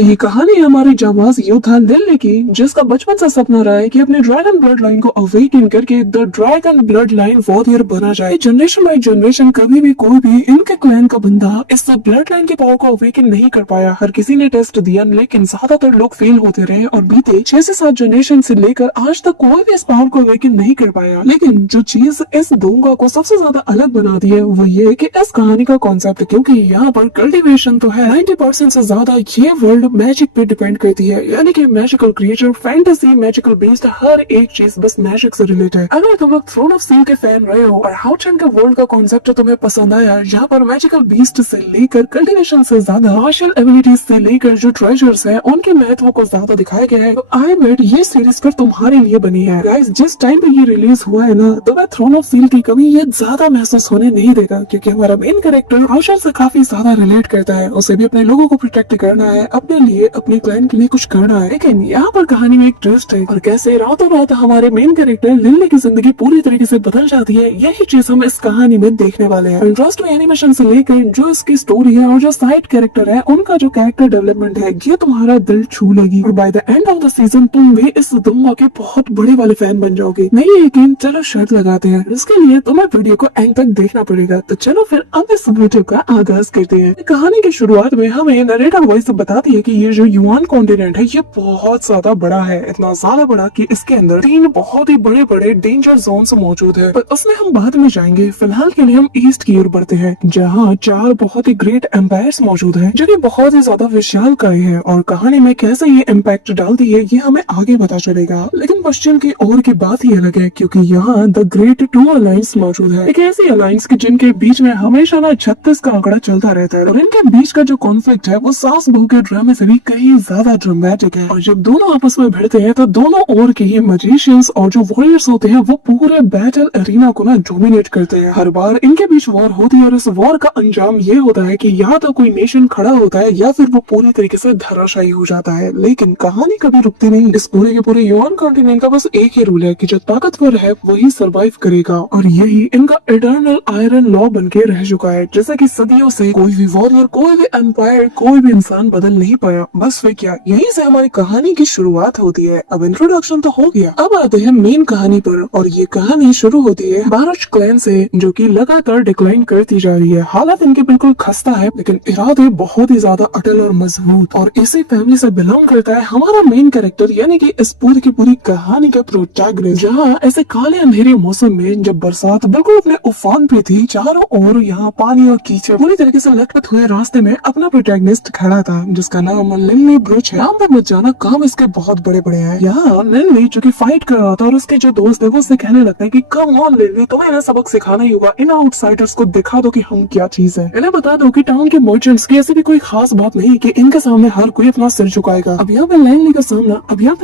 तो ये कहानी हमारी जाबाज योद्धा लिली की, जिसका बचपन से सपना रहा है कि अपने ड्रैगन ब्लड लाइन को अवेकन करके the dragon blood line warrior बना जाए। जनरेशन बाई जनरेशन कभी भी कोई भी इनके क्लैन का बंदा इस ब्लड लाइन की पावर को अवेकन नहीं कर पाया। हर किसी ने टेस्ट दिया लेकिन ज्यादातर लोग फेल होते रहे और बीते 6 से 7 जनरेशन से लेकर आज तक कोई भी इस पावर को अवेकन नहीं कर पाया। लेकिन जो चीज इस दोंगा को सबसे ज्यादा अलग बना दी है वो ये कि इस कहानी का कॉन्सेप्ट, क्योंकि यहाँ पर कल्टीवेशन तो है 90% से ज्यादा ये वर्ल्ड मैजिक पे डिपेंड करती है, यानी कि magical creature, fantasy, magical based हर एक चीज बस मैजिक से रिलेटेड। अगर तुम लोग थ्रोन ऑफ स्टील के फैन रहे हो और हाउचन के वर्ल्ड का कॉन्सेप्ट तुम्हें पसंद आया, जहाँ पर मैजिकल बीस्ट से लेकर कल्टीवेशन से ज्यादा मार्शल एबिलिटीज से लेकर जो ट्रेजर्स है उनके महत्व को ज्यादा दिखाया गया है, तो आई बेट ये सीरीज पर तुम्हारे लिए बनी है। गाइस, जिस टाइम पे ये रिलीज हुआ है ना, तो मैं थ्रोन ऑफ स्टील की कमी ये ज्यादा महसूस होने नहीं देगा, क्योंकि हमारा मेन कैरेक्टर हाउचन से काफी ज्यादा रिलेट करता है। उसे भी अपने लोगों को प्रोटेक्ट करना है, अपने लिए, अपने क्लाइंट के लिए कुछ करना है। लेकिन यहाँ पर कहानी में एक ट्विस्ट है और कैसे रातों रात हमारे मेन कैरेक्टर लिली की जिंदगी पूरी तरीके से बदल जाती है, यही चीज हम इस कहानी में देखने वाले हैं। इंटरेस्ट में एनिमेशन से लेकर जो इसकी स्टोरी है और जो साइड कैरेक्टर है उनका जो कैरेक्टर डेवलपमेंट है, ये तुम्हारा दिल छू लेगी और by the end of the season तुम भी इस दुम्बा के बहुत बड़े वाले फैन बन जाओगे। नहीं यकीन, चलो शर्त लगाते हैं, इसके लिए तुम्हें वीडियो को एंड तक देखना पड़ेगा। तो चलो फिर अब इस वीडियो का आगाज करते हैं। कहानी की शुरुआत में हमें नरेटर वॉइस बताती है कि ये जो युआन कॉन्टिनेंट है ये बहुत ज्यादा बड़ा है, इतना ज्यादा बड़ा कि इसके अंदर 3 बहुत ही बड़े बड़े डेंजर जोन्स मौजूद है, पर उसमें हम बाद में जाएंगे। फिलहाल के लिए हम ईस्ट की ओर बढ़ते हैं, जहाँ 4 बहुत ही ग्रेट एम्पायर्स मौजूद हैं, जो कि बहुत ही ज्यादा विशालकाय है और कहानी में कैसे ये इम्पैक्ट डालती है ये हमें आगे पता चलेगा। लेकिन पश्चिम की ओर की बात ही अलग है, क्योंकि यहाँ द ग्रेट 2 अलायंस मौजूद है, एक ऐसी अलायंस की जिनके बीच में हमेशा ना 36 का आंकड़ा चलता रहता है और इनके बीच का जो कॉन्फ्लिक्ट है वो सास बहू के ड्रामे से भी कहीं ज्यादा ड्रामेटिक है। और जब दोनों आपस में भिड़ते हैं तो दोनों ओर के ये मैजिशियंस और जो वॉरियर्स होते हैं वो पूरे बैटल एरिना को ना डोमिनेट करते हैं। हर बार इनके बीच वॉर होती है और इस वॉर का अंजाम ये होता है कि या तो कोई नेशन खड़ा होता है या फिर वो पूरी तरीके से धराशायी हो जाता है। लेकिन कहानी कभी रुकती नहीं। इस पूरे के पूरे युआन कॉन्टिनेंट का बस एक ही रूल है कि जो ताकतवर है वही सर्वाइव करेगा, और यही इनका इटर्नल आयरन लॉ बन के रह चुका है। जैसा कि सदियों से कोई भी वॉरियर, कोई भी एम्पायर, कोई भी इंसान बदल नहीं पाया। बस फिर क्या, यहीं से हमारी कहानी की शुरुआत होती है। अब इंट्रोडक्शन तो हो गया, अब आते हैं मेन कहानी पर, और ये कहानी शुरू होती है बारुच क्लैन से, जो कि लगातार डिक्लाइन करती जा रही है। हालत इनके बिल्कुल खस्ता है, लेकिन इरादे बहुत ही ज्यादा अटल और मजबूत। और इसी फैमिली से बिलोंग करता है हमारा मेन कैरेक्टर, यानी कि इस पूरी की पूरी कहानी का प्रोटैगनिस्ट। जहाँ ऐसे काले अंधेरे मौसम में जब बरसात बिल्कुल अपने उफान पे थी, चारों ओर यहाँ पानी और कीचड़ पूरी तरीके से लटपट हुए रास्ते में अपना प्रोटैगनिस्ट खड़ा था, जिसका नाम लिली ब्रुच है। यहाँ पे मत जाना, काम इसके बहुत बड़े बड़े हैं। यहाँ लिली जो कि फाइट कर रहा था और उसके जो दोस्त है वो उससे कहने लगते हैं कि कम ऑन लिली, तुम्हें इन्हें सबक सिखाना ही होगा। इन आउटसाइडर्स को दिखा दो कि हम क्या चीज है। इन्हें बता दो कि टाउन के मर्चेंट्स की ऐसी भी कोई खास बात नहीं कि इनके सामने हर कोई अपना सिर झुकाएगा। अब यहाँ पे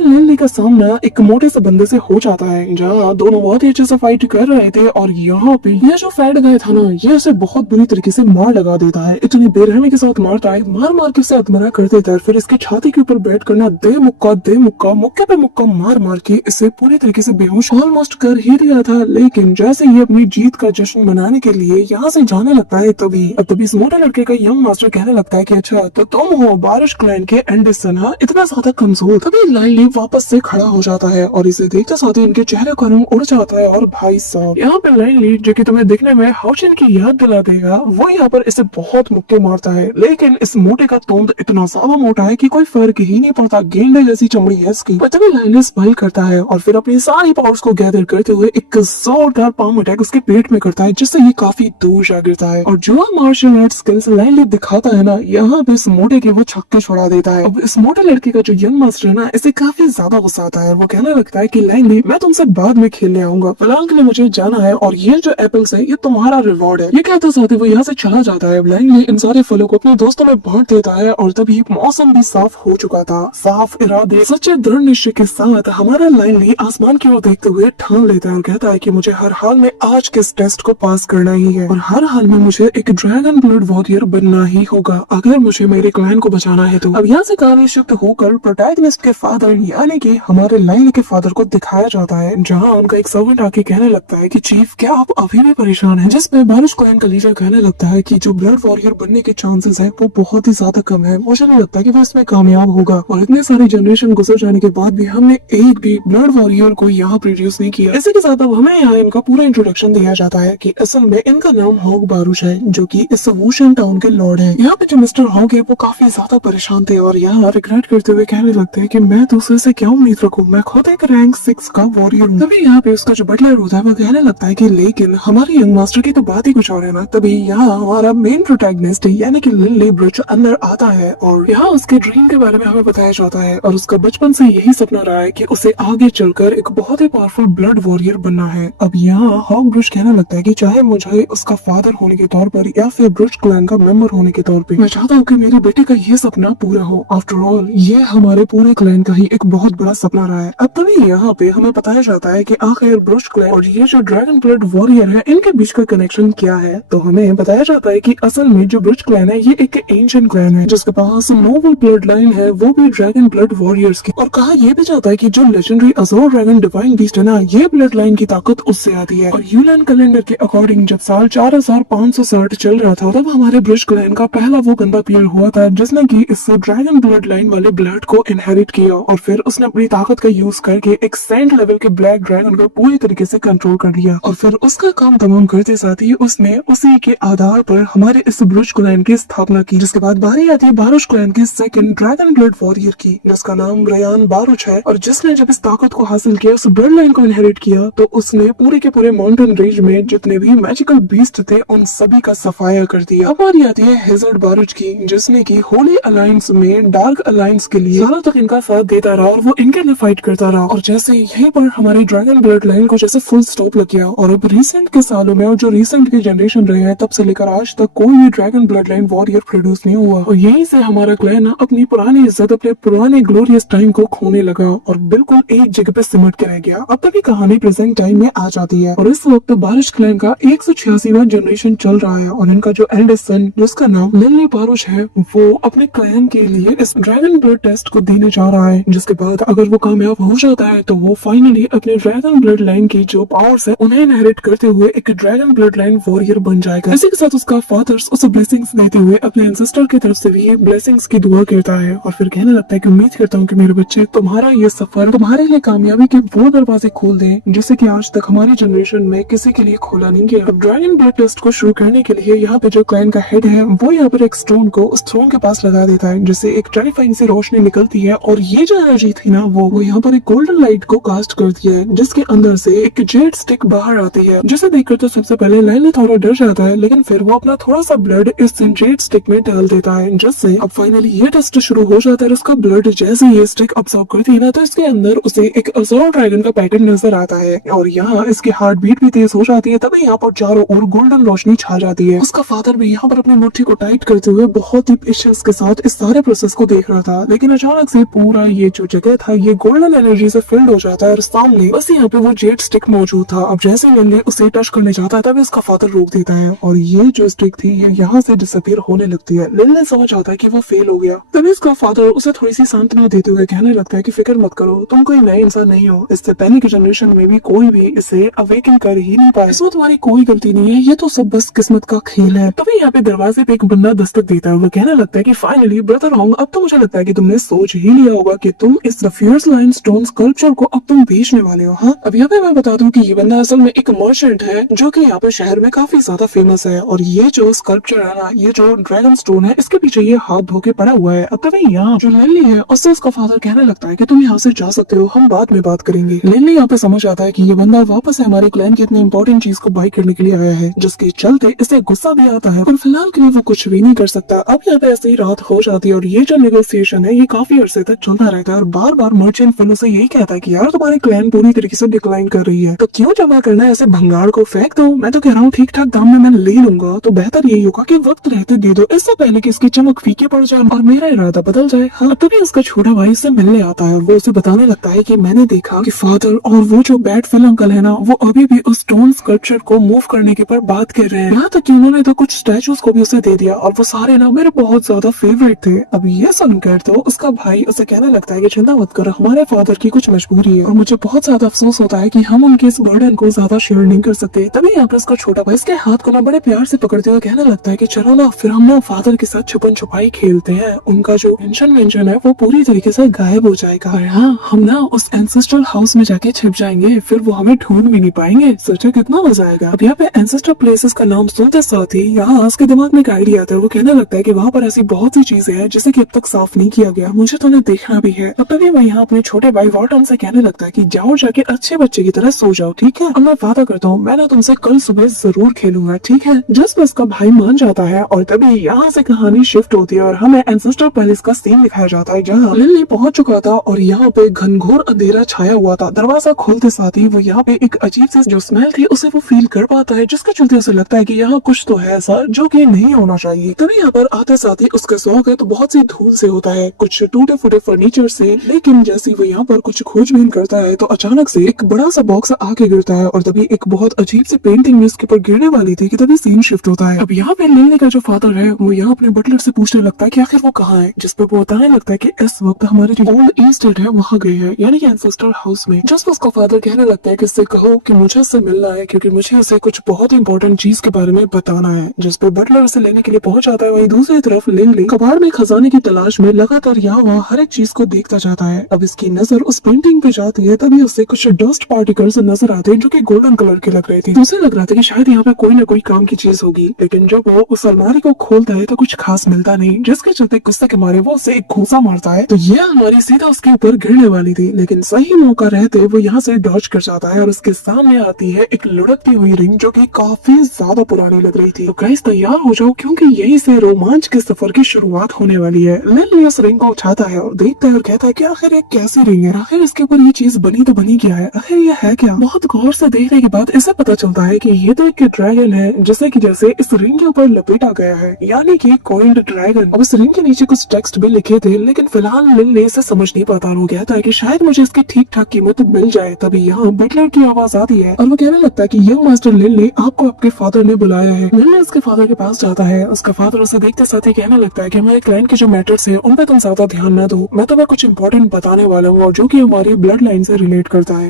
लिली का सामना एक मोटे से बंदे से हो जाता है, जहाँ दोनों बहुत ही अच्छे से फाइट कर रहे थे। और यहाँ पे ये जो फैट गाय था ना, ये उसे बहुत बुरी तरीके से मार लगा देता है। इतनी बेरहमी के साथ मारता है, मार मार के उसे अधमरा कर देता है। फिर इसकी छाती के ऊपर बैठ करना दे मुक्का मुक्के पे मुक्का मार मार के इसे पूरी तरीके से बेहोश ऑलमोस्ट कर ही दिया था। लेकिन जैसे ये अपनी जीत का जश्न मनाने के लिए यहाँ से जाने लगता है, तभी इस मोटे लड़के का यंग मास्टर कहने लगता है कि अच्छा तो तुम हो बारिश क्लैन के एंडरसन, हाँ इतना ज्यादा कमजोर। तभी लाइली वापस से खड़ा हो जाता है और इसे देखते साथ ही इनके चेहरे का रंग उड़ जाता है। और भाई साहब, यहाँ पे लाइली जो कि तुम्हें दिखने में हाउचन की याद दिला देगा, वो यहाँ पर इसे बहुत मुक्के मारता है। लेकिन इस मोटे का तोंद इतना ज्यादा मोटा है कि कोई फर्क ही नहीं पड़ता, गेंडे जैसी चमड़ी है इसकी। पर तभी लाइली स्माइल करता है और फिर अपनी सारी पावर्स को गैदर करते हुए एक जोरदार पाम अटैक उसके पेट में करता है, जिससे ये काफी दूर जा गिरता है। और जो मार्शल आर्ट स्किल्स लाइली दिखाता है ना, यहाँ पे इस मोटे के वो छक्के छुड़ा देता है। अब इस मोटे लड़के का जो यंग मास्टर है ना, इसे काफी ज्यादा गुस्सा आता है और वो कहने लगता है कि लाइली, मैं तुमसे बाद में खेलने आऊंगा, फिलहाल के लिए मुझे जाना है और ये जो एप्पल्स है ये तुम्हारा रिवॉर्ड है। ये कहते साथ ही वो यहाँ से चला जाता है। लाइली इन सारे फलों को अपने दोस्तों में बांट देता है और तभी मौसम भी साफ हो चुका था। साफ इरादे, सच्चे दृढ़ निश्चय के साथ हमारा लाइली आसमान की ओर देखते हुए ठान लेता है और कहता है कि मुझे हर हाल में आज के इस टेस्ट को पास करना ही है और हर हाल में मुझे एक ड्रैगन ब्लड वॉरियर बनना ही होगा, अगर मुझे मेरे क्लैन को बचाना है तो। अब यहाँ से कहानी शिफ्ट होकर प्रोटैगनिस्ट के फादर यानी कि हमारे लाइली के फादर को दिखाया जाता है, जहाँ उनका एक सर्वेंट आके कहने लगता है कि चीफ, क्या आप अभी भी परेशान हैं? जिसपे बारिश क्लैन का लीडर कहने लगता है कि जो ब्लड वॉरियर बनने के चांसेस है वो बहुत ही ज्यादा कम है, मुझे नहीं लगता है कि वो इसमें कामयाब होगा। और इतने सारे जनरेशन गुजर जाने के बाद भी हमने एक भी ब्लड वॉरियर को यहाँ प्रोड्यूस नहीं किया। इसी के साथ अब हमें यहाँ इनका पूरा इंट्रोडक्शन दिया जाता है कि असल में इनका नाम हॉग बारूश है, जो कि इस वूशन टाउन के लॉर्ड है। यहाँ पे जो मिस्टर हॉग है वो काफी ज्यादा परेशान थे और यहाँ रिग्रेट करते हुए कहने लगते हैं कि मैं दूसरे से क्या उम्मीद रखूं, मैं खुद एक रैंक 6 का वॉरियर हूँ। तभी यहाँ पे उसका जो बटलर होता है वो कहने लगता है कि लेकिन हमारे यंग मास्टर की तो बात ही कुछ और है ना। तभी यहाँ हमारा मेन प्रोटैगनिस्ट यानी कि लिली ब्रिज अंदर आता है और यहाँ उसके ड्रीम के बारे में हमें बताया जाता है और उसका बचपन से यही सपना रहा है कि उसे आगे चलकर एक बहुत ही पावरफुल ब्लड वॉरियर बनना है। अब यहाँ हॉग ब्रिज कहने लगता है कि चाहे मुझे उसका फादर होने के तौर पर या फिर ब्रिज क्लैन का मेंबर होने के तौर पे, मैं चाहता हूँ कि मेरे बेटे का ये सपना पूरा हो। आफ्टर ऑल ये हमारे पूरे क्लैन का ही एक बहुत बड़ा सपना रहा है। अब तभी यहाँ पे हमें बताया जाता है कि आखिर ब्रिज क्लैन और ये जो ड्रैगन ब्लड वॉरियर है इनके बीच का कनेक्शन क्या है। तो हमें बताया जाता है कि असल में जो ब्रिज क्लैन है ये एक एंशिएंट क्लैन है जिसके पास नोबल ब्लड लाइन है, वो भी ड्रैगन ब्लड वॉरियर्स की। और कहा यह भी जाता है कि जो लेजेंडरी अज़ोर ड्रैगन डिवाइन बीस्ट है ना, ये ब्लड लाइन की ताकत उससे आती है। और यूलियन कैलेंडर के अकॉर्डिंग जब साल 4560 चल रहा था तब हमारे ब्रिज क्लैन का पहला वो बंदा प्लेयर हुआ था जिसने की इस ड्रैगन ब्लड लाइन वाले ब्लड को इनहेरिट किया और फिर उसने अपनी ताकत का यूज करके एक सेंट लेवल के ब्लैक ड्रैगन को पूरी तरीके से कंट्रोल कर लिया। और फिर उसका काम तमाम करते साथ ही उसने उसी के आधार पर हमारे इस ब्रिज क्लैन की स्थापना की। जिसके बाद बारी आती है बारूश क्लैन के सेकंड ड्रैगन ब्लड वॉरियर की जिसका नाम रयान बारूच है। और जिसने जब इस ताकत को हासिल किया, उस ब्लड लाइन को इनहेरिट किया, तो उसने पूरे के पूरे माउंटेन रेंज में जितने भी मैजिकल बीस्ट थे उन सभी का सफाया कर दिया। अब बारी आती है हेजर्ड बारूच की जिसने की होली अलायंस में डार्क अलायंस के लिए सालों तक इनका साथ देता रहा और वो इनके लिए फाइट करता रहा। और जैसे यहीं पर हमारे ड्रैगन ब्लड लाइन को जैसे फुल स्टॉप लग गया और अब रिसेंट के सालों में और जो रिसेंट के जनरेशन रहे हैं तब से लेकर आज तक कोई भी dragon blood line warrior produce नहीं हुआ। और यहीं से हमारा क्लैन अपनी पुरानी इज्जत, अपने पुराने ग्लोरियस टाइम को खोने लगा और बिल्कुल एक जगह पे सिमट के रह गया। अब तक कहानी प्रेजेंट टाइम में आ जाती है और इस वक्त बारूच क्लैन का 186वां जनरेशन चल रहा है और इनका जो एल्डेस्ट सन जिसका नाम लिली बारूच है वो अपने क्लैन के लिए इस ड्रैगन ब्लड टेस्ट को देने जा रहा है। जिसके बाद अगर वो कामयाब हो जाता है तो वो फाइनली अपने ड्रैगन ब्लड लाइन की जो पावर्स है उन्हें इनहेरिट करते हुए एक ड्रैगन ब्लड लाइन वॉरियर बन जाएगा। इसी के साथ उसका फादर्स उसे ब्लेसिंग्स देते हुए अपने एंसेस्टर की तरफ से भी ब्लेसिंग्स की दुआ करता है और फिर कहने लगता है कि उम्मीद करता हूँ कि मेरे बच्चे तुम्हारा ये सफर तुम्हारे लिए कामयाबी के वो दरवाजे खोल दें जिससे कि आज तक हमारी जनरेशन में किसी के लिए खोला नहीं गया। अब ड्रैगन ब्लड टेस्ट को शुरू करने के लिए यहाँ पे जो क्लैन का हेड है वो यहाँ पर एक स्टोन को उस थ्रोन के पास लगा देता है जिससे एक टेरिफाइंग सी रोशनी निकलती है और ये जो एनर्जी थी ना वो यहाँ पर एक गोल्डन लाइट को कास्ट करती है जिसके अंदर से एक जेड स्टिक बाहर आती है जिसे देखकर तो सबसे पहले लाइनली थोड़ा डर जाता है लेकिन फिर वो अपना थोड़ा सा ब्लड इस जेड स्टिक में डाल देता है जिससे अब फाइनली ये टेस्ट शुरू हो जाता है। उसका ब्लड जैसे ये स्टिक ऑब्जर्व करती है ना तो इसके अंदर उसे एक अज़ोर ड्रैगन का पैटर्न नजर आता है और यहाँ इसकी हार्ट बीट भी तेज हो जाती है। तभी यहाँ पर चारों ओर गोल्डन रोशनी छा जाती है। उसका फादर भी यहाँ पर अपनी मुट्ठी को टाइट करते हुए बहुत ही पेशेंस के साथ इस सारे प्रोसेस को देख रहा था लेकिन अचानक से पूरा ये जो जगह था ये गोल्डन एनर्जी से फिल्ड हो जाता है और सामने बस यहाँ पे वो जेड स्टिक मौजूद था। अब जैसे लिली उसे टच करने जाता है तभी उसका फादर रोक देता है और ये जो स्टिक थी ये यहाँ से डिसअपीयर होने लगती है। लिली समझ आता है कि वो फेल हो गया। तभी उसका फादर उसे थोड़ी सी सांत्वना देते हुए कहने लगता है कि फिक्र मत करो, तुम कोई नए इंसान नहीं हो, इससे पहले की जनरेशन में भी कोई भी इसे अवेकन कर ही नहीं पाया, इसमें तुम्हारी कोई गलती नहीं है, ये तो सब बस किस्मत का खेल है। तभी यहाँ पे दरवाजे पे एक बंदा दस्तक देता है। वो कहने लगता है कि फाइनली ब्रदर होंग, अब तो मुझे लगता है कि तुमने सोच ही लिया होगा कि तुम इस the fierce limestone sculpture को अब तुम बेचने वाले हो। हाँ, अब यहाँ पे मैं बता दूं कि ये बंदा असल में एक मर्चेंट है जो कि यहाँ पे शहर में काफी ज्यादा फेमस है और ये जो स्कल्पचर है ना, ये जो ड्रैगन स्टोन है, इसके पीछे ये हाथ धो के पड़ा हुआ है। अब तभी यहाँ जो लिली है उससे उसका फादर कहने लगता है कि तुम यहाँ से जा सकते हो, हम बाद में बात करेंगे। लिली यहाँ पे समझ आता है कि ये बंदा वापस हमारे क्लैन की इतनी इंपॉर्टेंट चीज को बाई करने के लिए आया है जिसके चलते इसे गुस्सा भी आता है, पर फिलहाल के लिए वो कुछ भी नहीं कर सकता। अब यहाँ पे ऐसे ही रात हो जाती है और ये जो नेगोशिएशन है ये काफी अरसे तक चलता रहता है और बार बार मर्चेंट फिर उसे यही कहता है कि यार तुम्हारी क्लैन पूरी तरीके से डिक्लाइन कर रही है तो क्यों जमा करना है, ऐसे भंगार को फेंक दो। मैं तो कह रहा हूँ ठीक ठाक दाम में मैं ले लूंगा, तो बेहतर यही होगा कि वक्त रहते दे दो, इससे पहले कि इसकी चमक फीके पड़ जाए और मेरा इरादा बदल जाए। हाँ, तभी उसका छोटा भाई उससे मिलने आता है और वो उसे बताने लगता है कि मैंने देखा कि फादर और वो जो बैड फिल अंकल है ना, वो अभी भी उस स्टोन स्कल्पचर को मूव करने के पर बात कर रहे हैं। यहाँ तक कि उन्होंने तो कुछ स्टैचूज को भी उसे दे दिया और वो सारे ना मेरे बहुत ज्यादा फेवरेट थे। अब ये सुनकर तो उसका भाई उसे कहने लगता है कि चिंता मत कर, हमारे फादर की कुछ मजबूरी है और मुझे बहुत ज्यादा अफसोस होता है कि हम उनके इस बर्डन को ज्यादा शेयर नहीं कर सकते। तभी यहाँ पर उसका छोटा भाई इसके हाथ को ना बड़े प्यार से पकड़ते हुए कहने लगता है कि चलो ना फिर हम ना फादर के साथ छुपन छुपाई खेलते करते हैं उनका जो मेंशन है वो पूरी तरीके से गायब हो जाएगा। और हाँ, हम ना उस एंसेस्ट्रल हाउस में जाके छिप जाएंगे, फिर वो हमें ढूंढ भी नहीं पाएंगे। सोचा कितना मजा आएगा। अब यहाँ पे एंसेस्टर प्लेसेस का नाम सुनते साथ ही यहाँ आज के दिमाग में एक आइडिया आता है। वो कहने लगता है कि वहाँ पर ऐसी बहुत सी चीजें हैं जिसे कि अब तक साफ नहीं किया गया, मुझे तो उन्हें देखना भी है। तभी मैं यहाँ अपने छोटे भाई वॉर्टन से कहने लगता है कि जाओ जाके अच्छे बच्चे की तरह सो जाओ, ठीक है। अब मैं वादा करता हूँ मैं ना तुमसे कल सुबह जरूर खेलूंगा, ठीक है। जस्ट बस का भाई मान जाता है और तभी यहाँ से कहानी शिफ्ट होती है और हमें एंसेस्टर पैलेस का सीन दिखाया जाता है जहाँ लिली पहुंच चुका था और यहाँ पे घनघोर अंधेरा छाया हुआ था। दरवाजा खोलते साथ ही वो यहाँ पे एक अजीब सी जो स्मेल थी उसे वो फील कर पाता है, जिसके चलते उसे लगता है कि यहाँ कुछ तो है ऐसा जो कि नहीं होना चाहिए। तभी यहाँ पर आते साथ ही उसका स्वागत बहुत सी धूल से होता है, कुछ टूटे फूटे फर्नीचर से। लेकिन जैसे वो यहाँ पर कुछ खोजबीन करता है तो अचानक से एक बड़ा सा बॉक्स आके गिरता है और तभी एक बहुत अजीब सी पेंटिंग उसके ऊपर गिरने वाली थी कि तभी सीन शिफ्ट होता है। अब यहाँ पे लिली का जो फादर है वो यहाँ अपने बटलर से पूछने लगता है कि आखिर वो कहाँ है, जिस पे वो बताने लगता है कि इस वक्त हमारे जो ओल्ड एस्टेट है वहाँ गए हैं, यानी कि एंसेस्टर हाउस में। जस्ट उसका फादर कहने लगता है कि इससे कहो कि मुझे इससे मिलना है क्योंकि मुझे इसे कुछ बहुत ही इंपॉर्टेंट चीज के बारे में बताना है। जिस पे बटलर उसे लेने के लिए पहुंच जाता है। वहीं दूसरी तरफ लिली कबाड़ में खजाने की तलाश में लगातार यहाँ वहाँ हर एक चीज को देखता जाता है। अब इसकी नजर उस पेंटिंग पे जाती है, तभी उसे कुछ डस्ट पार्टिकल्स नजर आते हैं जो कि गोल्डन कलर के लग रहे थे। उसे लग रहा था कि शायद यहाँ पे कोई ना कोई काम की चीज होगी, लेकिन जब वो उस अलमारी को खोलता है तो कुछ खास मिलता नहीं, जिसके चलते गुस्से के मारे वो उसे एक घूंसा मारता है। तो ये अलमारी सीधा उसके ऊपर गिरने वाली थी, लेकिन सही मौका रहते वो यहाँ से डॉज कर जाता है और उसके सामने आती है एक लुढ़कती हुई रिंग जो कि काफी ज्यादा पुरानी लग रही थी। तो गाइस तैयार हो जाओ क्योंकि यही से रोमांच के सफर की शुरुआत होने वाली है। लिली उस रिंग को उठाता है और देखता है और कहता है कि आखिर ये कैसी रिंग है, आखिर इसके ऊपर ये चीज बनी तो बनी क्या है, आखिर ये है क्या। बहुत गौर से देखने के बाद इसे पता चलता है कि ये तो एक ड्रैगन है जिसे कि जैसे इस रिंग के ऊपर लपेटा गया है, यानी कि कोइंड ड्रैगन। अब इस रिंग के नीचे कुछ टेक्स्ट भी लिखे थे, लेकिन फिलहाल लिली इसे समझ नहीं पाता। वो कहता है कि शायद मुझे इसकी ठीक ठाक कीमत मिल जाए। तभी यहाँ बटलर की आवाज आती है और वो कहने लगता है कि यंग मास्टर लिली आपको आपके फादर ने बुलाया है। लिली उसके फादर के पास जाता है। उसका फादर उसे देखते साथ ही कहने लगता है कि हमारे क्लाइंट के जो मैटर्स हैं उन पे तुम ज्यादा ध्यान न दो, मैं तुम्हें कुछ इंपॉर्टेंट बताने वाला हूँ और जो कि हमारी ब्लड लाइन से रिलेट करता है।